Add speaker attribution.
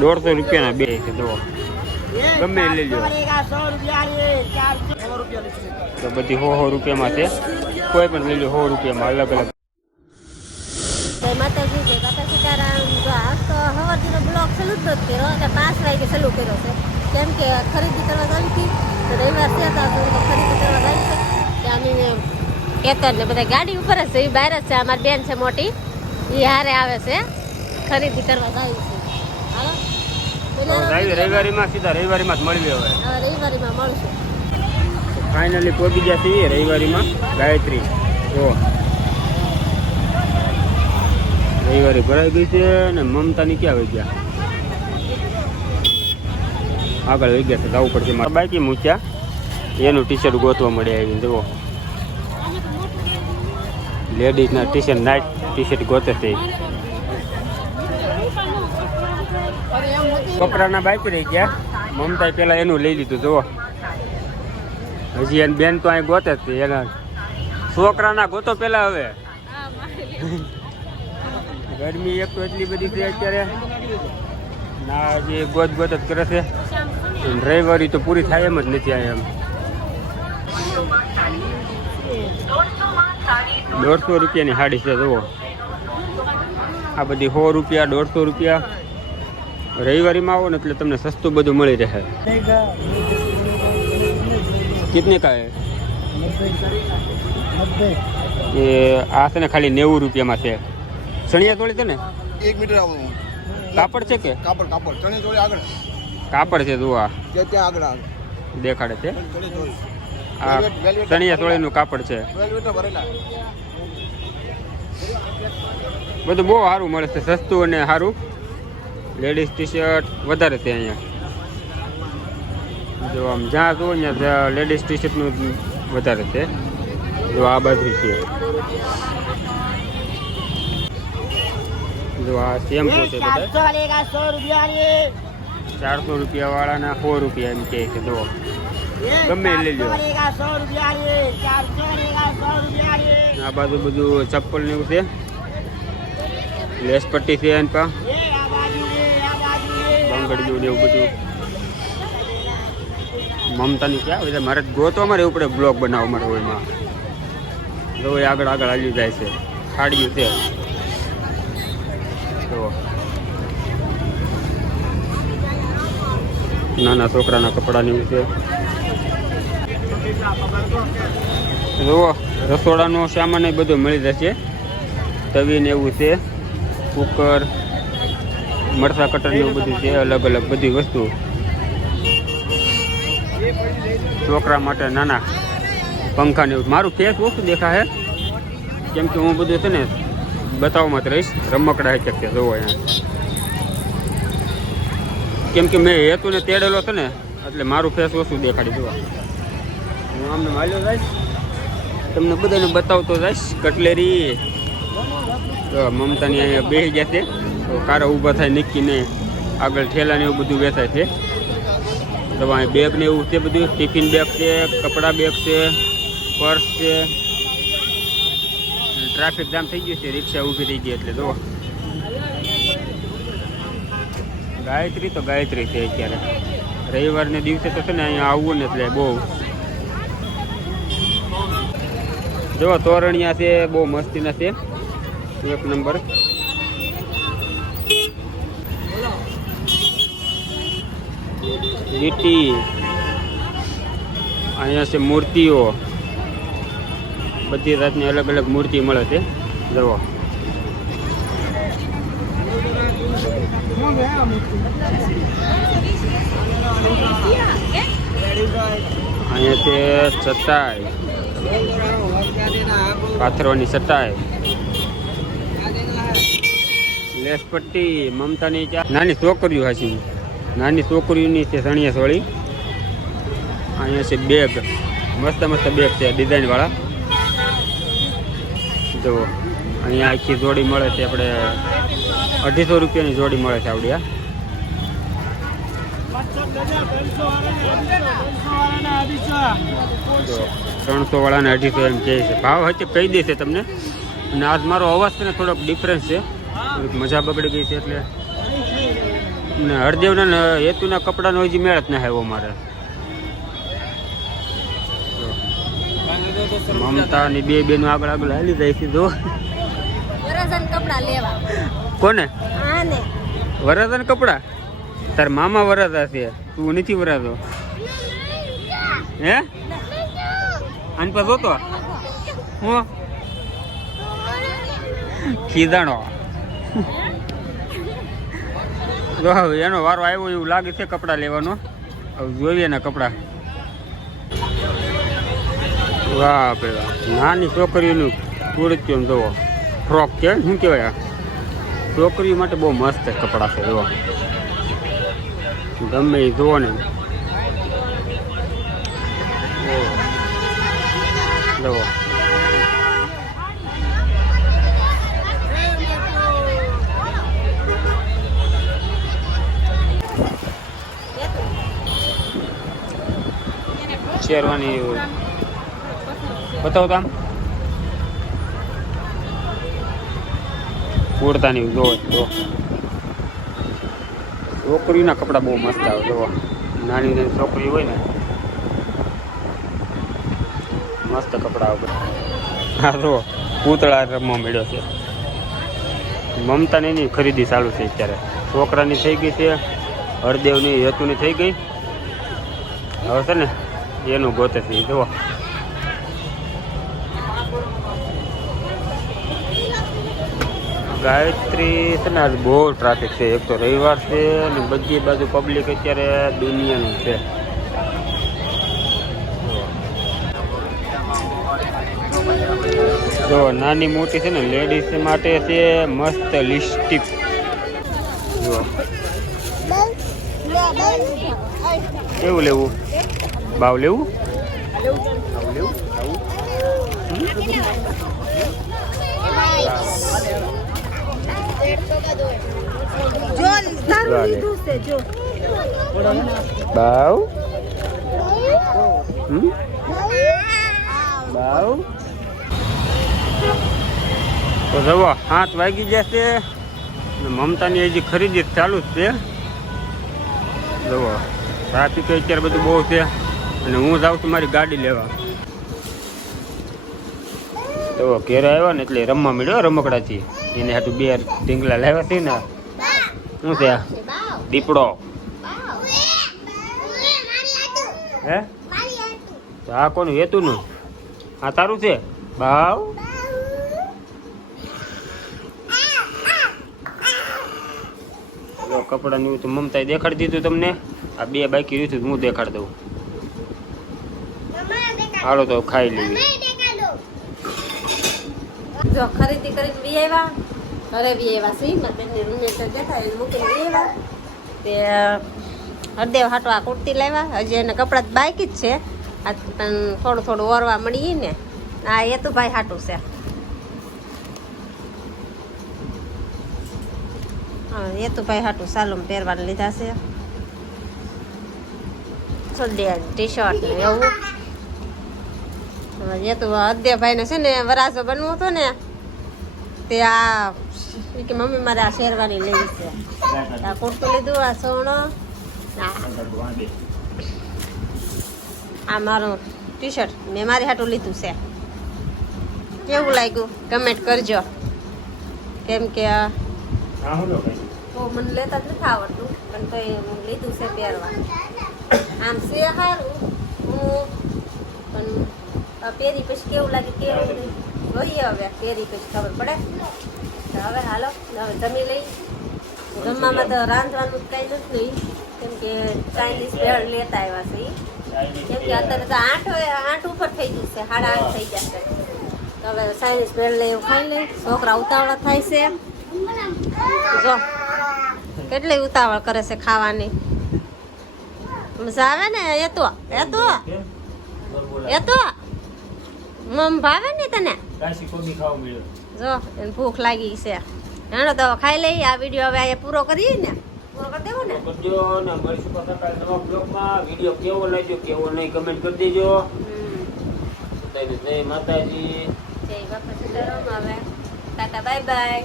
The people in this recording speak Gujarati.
Speaker 1: દોઢસો રૂપિયાના બે છે જુઓ. ગમે એ લઈ લો તો બધી સો સો રૂપિયામાં છે. કોઈ પણ લઈ લો સો રૂપિયામાં અલગ અલગ.
Speaker 2: માતાજી જય કાકા સીતારામ. જો આજ તો હવારથીનો બ્લોગ ચાલુ જ કર્યો અને પાંચ વાગે ચાલુ કર્યો છે. કેમ કે ખરીદી કરવા ગઈ હતી તો રવિવાર તો ખરીદી કરવા ગઈ ત્યાં કેતન ને બધા ગાડી ઉપર જ છે એ બહાર જ છે અમારી બેન છે મોટી. એ હારે આવે છે ખરીદી કરવા ગઈ
Speaker 1: રવિવારીમાં સીધા રવિવારીમાં જ મળવી હવે.
Speaker 2: હવે રવિવારીમાં મળશું.
Speaker 1: ફાઇનલી પહોંચી ગયા છીએ રવિવારીમાં? ગાયત્રી. જો. રવિવારી ભરાઈ ગઈ છે અને મમતાની ક્યાં વહી ગયા? આગળ વહી ગયા છે જવું પડશે મારા. બાકી મૂક્યા? એનું ટી શર્ટ ગોતવા મળી આવીને જુઓ. લેડીઝના T shirt night T shirt ગોતે છે છોકરાના બાઈક રહી ગયા. મમતા પેલા એનું લઈ લીધું, જુઓ. હજી એની બેન તો અહીં ગોતે જ એના છોકરાના ગોતો પેલા હવે. ગરમી એક તો એટલી બધી છે અત્યારે. ના, હજી ગોત ગોત જ કરે છે. રવિવારી તો પૂરી થાય એમ જ નથી આ એમ. દોઢસો રૂપિયાની સાડી છે, જુઓ. આ બધી સો રૂપિયા, દોઢસો રૂપિયા. રવિવારીમાં આવો ને એટલે તમને સસ્તું બધું મળી રહે. કિતને કા એ આ છે ને ખાલી નેવું રૂપિયામાં છે. ચણિયા ચોળી છે ને?
Speaker 3: એક મીટર આવું
Speaker 1: કાપડ છે કે?
Speaker 3: કાપડ કાપડ. ચણિયા ચોળી આગળ.
Speaker 1: કાપડ છે જુઓ આ.
Speaker 3: ત્યાં આગળ
Speaker 1: દેખાડે છે. આ ચણિયા ચોળીનું કાપડ છે. બધું બહુ સારું મળે છે સસ્તું અને સારું. લેડીઝ ટી શર્ટ વધારે છે અહીંયા. જો આમ જ્યાં જુઓ ત્યાં લેડીઝ ટી શર્ટનું વધારે છે. જો આ બાજુ છે. જો આ શેમ્પુ છે ચારસો રૂપિયા વાળાના સો રૂપિયા એમ કહે છે જો ગમે લઈ લો આ બાજુ બધું ચપ્પલ ને એવું છે. લેસ પટ્ટી છે એની બંગડીયું ને એવું બધું. મમતાની ક્યાં હોય? મારે ગોતવામાં રહેવું પડે બ્લોક બનાવવા મારે હોય એમાં. જો એ આગળ આગળ હાલ્યું જાય છે. ખાડ્યું છે. તો નાના છોકરાના કપડાની એવું છે. જુઓ, રસોડાનો સામાન બધો મળી જશે. તવી ને એવું છે. કુકર. મરસા કટર ને એવું બધું છે, અલગ અલગ બધી વસ્તુ. છોકરા માટે નાના પંખા ને મારું ફેસ ઓછું દેખાય કેમ કે હું બધું છે ને બતાવવામાં જ રહીશ. રમકડા હે કે જોવો અહીંયા. કેમ કે મેં હેતુ ને તેડેલો છે ને, એટલે મારું ફેસ ઓછું દેખાડી જોવા હું આમને માલ્યો જઈશ તમને બધાને બતાવતો જઈશ કટલેરી. મમતાની અહીંયા બેસી ગયા છે. તો કારો ઊભા થાય નીકીને આગળ ઠેલાને એવું બધું વેચાય છે. તો અહીં બેગ ને એવું છે બધું ટિફિન બેગ છે, કપડા બેગ છે પર્સ છે. ટ્રાફિક જામ થઈ ગયું છે, રિક્ષા ઊભી થઈ ગઈ એટલે જો ગાયત્રી તો ગાયત્રી છે અત્યારે. રવિવારને દિવસે તો છે ને અહીંયા આવવું ને એટલે બહુ. જો તોરણિયા છે, બહુ મસ્તીના છે. એક નંબર. લીટી, અહીંયા છે મૂર્તિઓ. બધી જાતની અલગ અલગ મૂર્તિ મળે છે. જવો અહીંયા છે ચટાઈ. પાથરવાની ચટાઈ. લેસ પટ્ટી મમતાની નાની છોકરીઓ હશે નાની છોકરીઓની છે સણિયા સોળી. અહીંયા છે બેગ મસ્ત મસ્ત બેગ છે ડિઝાઇનવાળા જો અહીંયા આખી જોડી મળે છે આપણે અઢીસો રૂપિયાની જોડી મળે છે આવડી ત્રણસો વાળાને અઢીસો એમ કહે છે. ભાવ હશે કહી દેશે તમને. અને આજ મારો અવાજ ને થોડોક ડિફરન્સ છે. મજા બગડી ગઈ છે એટલે ને હરદેવના હેતુના કપડાનો હજી મેળ જ ના આવ્યો મારે મમતા ની બે બેનો આગળ આગળ હાલી જાય છે
Speaker 2: વરસન કપડા લેવા.
Speaker 1: કોને?
Speaker 2: આને. ને
Speaker 1: વરાતા ને કપડા? તાર મામા વરાતા છે. તું નથી વરાતો હે? આન પર જોતો હું? જો હવે એનો વારો આવ્યો એવું લાગે છે કપડાં લેવાનો. જોઈએ ને કપડાં. વાહ પેલા નાની છોકરીઓનું કુર્તીઓ જોવો ફ્રોક કે શું કહેવાય આ? છોકરીઓ માટે બહુ મસ્ત કપડાં છે એવા ગમે એ જુઓ ને. જુઓ. શેરવાની બતાવો આમ. કુર્તાની જોવો જો છોકરીના કપડાં બહુ મસ્ત આવે જોવો નાની નાની છોકરી હોય ને, મસ્ત કપડાં આવે. હા જો પૂતળા રમવા મળ્યો છે. મમતાની એની ખરીદી ચાલુ છે અત્યારે. છોકરાની થઈ ગઈ છે, હરદેવની, હેતુની થઈ ગઈ. હવે છે ને એનું ગોતે છે જુઓ. ગાયત્રી છે ને આજ બહુ ટ્રાફિક છે. એક તો રવિવાર છે અને બધી બાજુ પબ્લિક અત્યારે દુનિયાનું છે. જો નાની મોટી છે ને લેડીઝ માટે છે મસ્ત લિપસ્ટિક જો કેવું લેવું? ભાવ લેવું? ભાવ ભાવ તો જવો હાથ વાગી જશે ને મમતાની હજી ખરીદી ચાલુ જ છે. જવો ટ્રાફિક અત્યારે બધું બહુ છે. અને હું જાઉં છું મારી ગાડી લેવા. તો ઘેરે આવ્યો ને એટલે રમવા મળ્યો રમકડાથી. એને હાટું બે ઢીંગલા લાવ્યા છે ને. શું છે? દીપડો. હે? તો આ કોનું હેતુનું? આ તારું છે? ભાવ કપડાનું તો મમતાએ દેખાડી દીધું તમને. આ બે બાકી રહ્યું હતું હું દેખાડી દઉં. હાલો તો ખાઈ લઈએ.
Speaker 2: જો ખરીદી કરીને બી આવ્યા ઘરે બી આવ્યા સી મારા બેનની રૂમે તો બેઠા એને મૂકીને બી આવ્યા તે હરદેવ હાટો આ કુર્તી લાવ્યા હજી એને કપડાં તો બાકી જ છે. આ પણ થોડું થોડું ઓરવા મળી ને. આ એ તો ભાઈ હાટું છે. હા એ તો ભાઈ હાટું સાલું પહેરવાને લીધા છે. સોડિયા ટી શર્ટ ને એવું. એ તો અદ્યભાઈને છે ને વરાસો બનવું હતું ને, તે આ કે મમ્મી મારે આ શેરવાની લેવી છે. આ કુર્તું લીધું, આ સોનો, આ- મારું ટી શર્ટ મેં મારી હાટું લીધું છે. કેવું લાગ્યું? કમેન્ટ કરજો. કેમ કે મને લેતા જ નથી આવડતું, પણ તો હું લીધું છે પહેરવા. આમ છે સારું હું, પણ પહેરી પછી કેવું લાગે કેવું જોઈએ હવે પહેરી પછી ખબર પડે. હવે હાલો હવે જમી લઈ. જમવામાં તો રાંધવાનું કઈ નથી કેમ કે ચાઇનીઝ ભેળ લેતા આવ્યા છે. કેમ કે અત્યારે તો આઠ આઠ ઉપર થઈ ગયું છે સાડા આઠ થઈ જશે તો હવે ચાઇનીઝ ભેળ લઈ એવું ખાઈ લઈ. છોકરા ઉતાવળા થાય છે. જો કેટલી ઉતાવળ કરે છે ખાવાની. મજા આવે ને એ તો એ તો. એ તો. મમ ભાવે ને તને? જો એને ભૂખ લાગી છે. હાલો તો ખાઈ લઈ આ વીડિયો હવે અહીંયા પૂરો કરીએ ને? પૂરો કરી દેવો ને?
Speaker 1: કરજો ને મળીશું પાછા કાલે નવા બ્લોગમાં વીડિયો કેવો લાગ્યો કેવો નહીં કમેન્ટ કરી દેજો. જય માતાજી.
Speaker 2: જય બાપા સીતારામ હવે. Tata bye bye